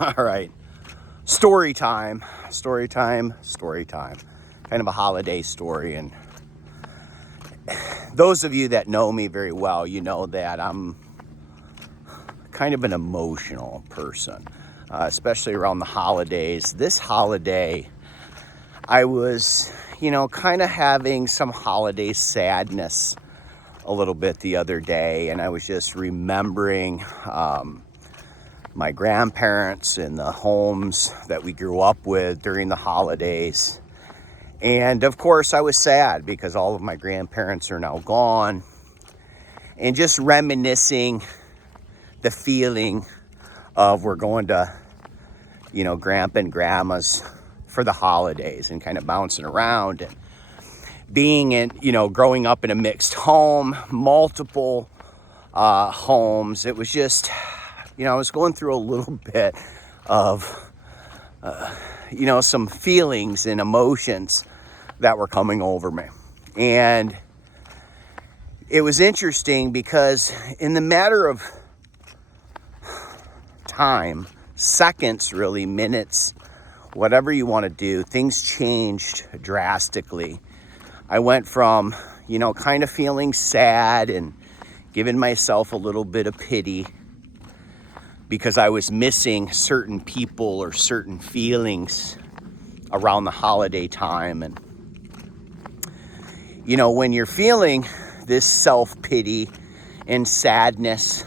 All right. Story time. Story time. Story time. Kind of a holiday story. And those of you that know me very well, you know that I'm kind of an emotional person, especially around the holidays. This holiday, I was, kind of having some holiday sadness a little bit the other day. And I was just remembering my grandparents and the homes that we grew up with during the holidays. And of course, I was sad because all of my grandparents are now gone. And just reminiscing the feeling of we're going to, grandpa and grandma's for the holidays and kind of bouncing around and being in, growing up in a mixed home, multiple homes. It was just, I was going through a little bit of, some feelings and emotions that were coming over me. And it was interesting because in the matter of time, seconds, really, minutes, whatever you want to do, things changed drastically. I went from, kind of feeling sad and giving myself a little bit of pity because I was missing certain people or certain feelings around the holiday time. And, when you're feeling this self-pity and sadness,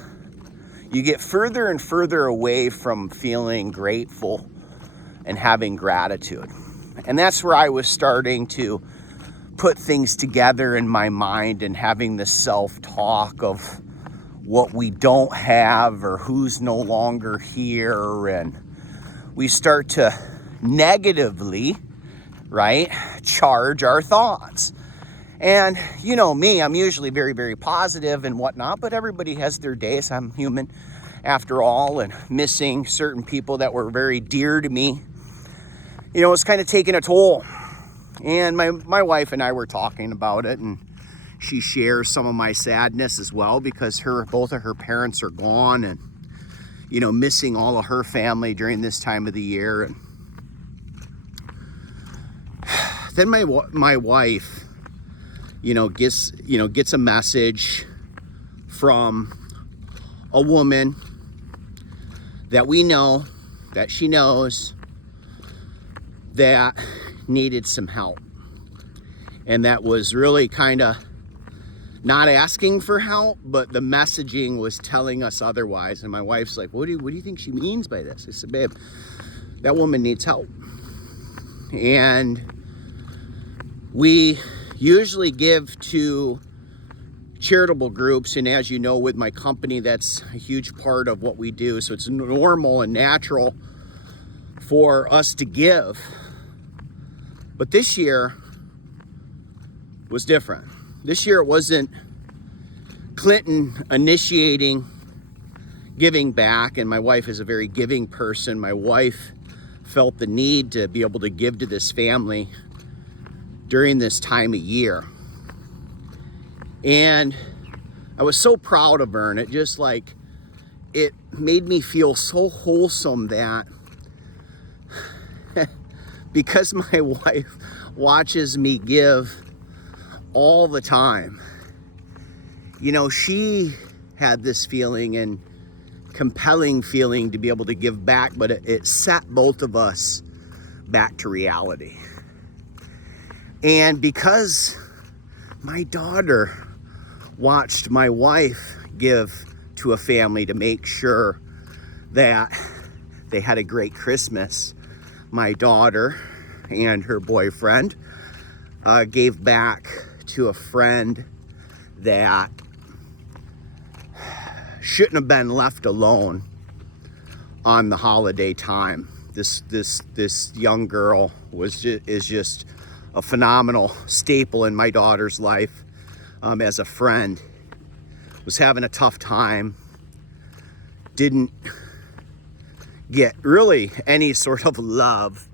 you get further and further away from feeling grateful and having gratitude. And that's where I was starting to put things together in my mind and having this self-talk of what we don't have or who's no longer here. And we start to negatively, right, charge our thoughts. And me, I'm usually very, very positive and whatnot, but everybody has their days. I'm human after all, and missing certain people that were very dear to me, it's kind of taking a toll. And my wife and I were talking about it, and she shares some of my sadness as well because both of her parents are gone, and missing all of her family during this time of the year. And then my wife, gets a message from a woman that we know, that she knows, that needed some help. And that was really kind of not asking for help, but the messaging was telling us otherwise. And my wife's like, what do you think she means by this? I said, babe, that woman needs help. And we usually give to charitable groups, and as you know, with my company, that's a huge part of what we do. So it's normal and natural for us to give. But this year was different. This year it wasn't Clinton initiating giving back, and my wife is a very giving person. My wife felt the need to be able to give to this family during this time of year. And I was so proud of her, and it made me feel so wholesome that because my wife watches me give all the time, she had this feeling and compelling feeling to be able to give back, but it set both of us back to reality. And because my daughter watched my wife give to a family to make sure that they had a great Christmas, my daughter and her boyfriend gave back to a friend that shouldn't have been left alone on the holiday time. This young girl is just a phenomenal staple in my daughter's life as a friend. Was having a tough time, didn't get really any sort of love,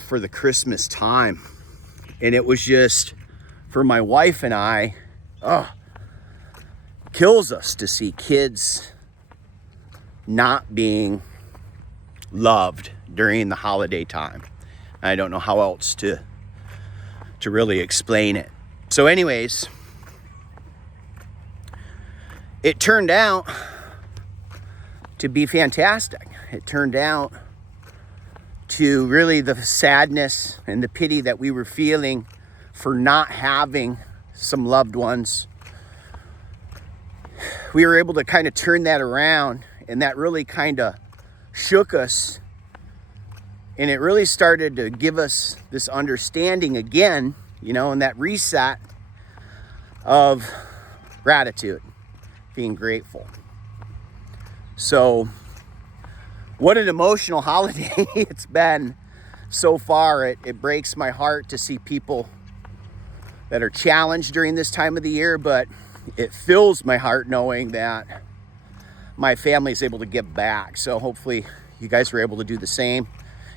for the Christmas time. And it was just, for my wife and I, kills us to see kids not being loved during the holiday time. I don't know how else to really explain it. So anyways, it turned out to be fantastic. It turned out to really the sadness and the pity that we were feeling for not having some loved ones. We were able to kind of turn that around, and that really kind of shook us. And it really started to give us this understanding again, you know, and that reset of gratitude, being grateful. So, what an emotional holiday it's been so far. It breaks my heart to see people that are challenged during this time of the year, but it fills my heart knowing that my family is able to give back. So hopefully you guys were able to do the same.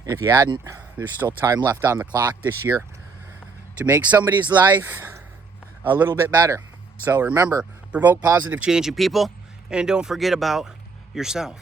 And if you hadn't, there's still time left on the clock this year to make somebody's life a little bit better. So remember, provoke positive change in people, and don't forget about yourself.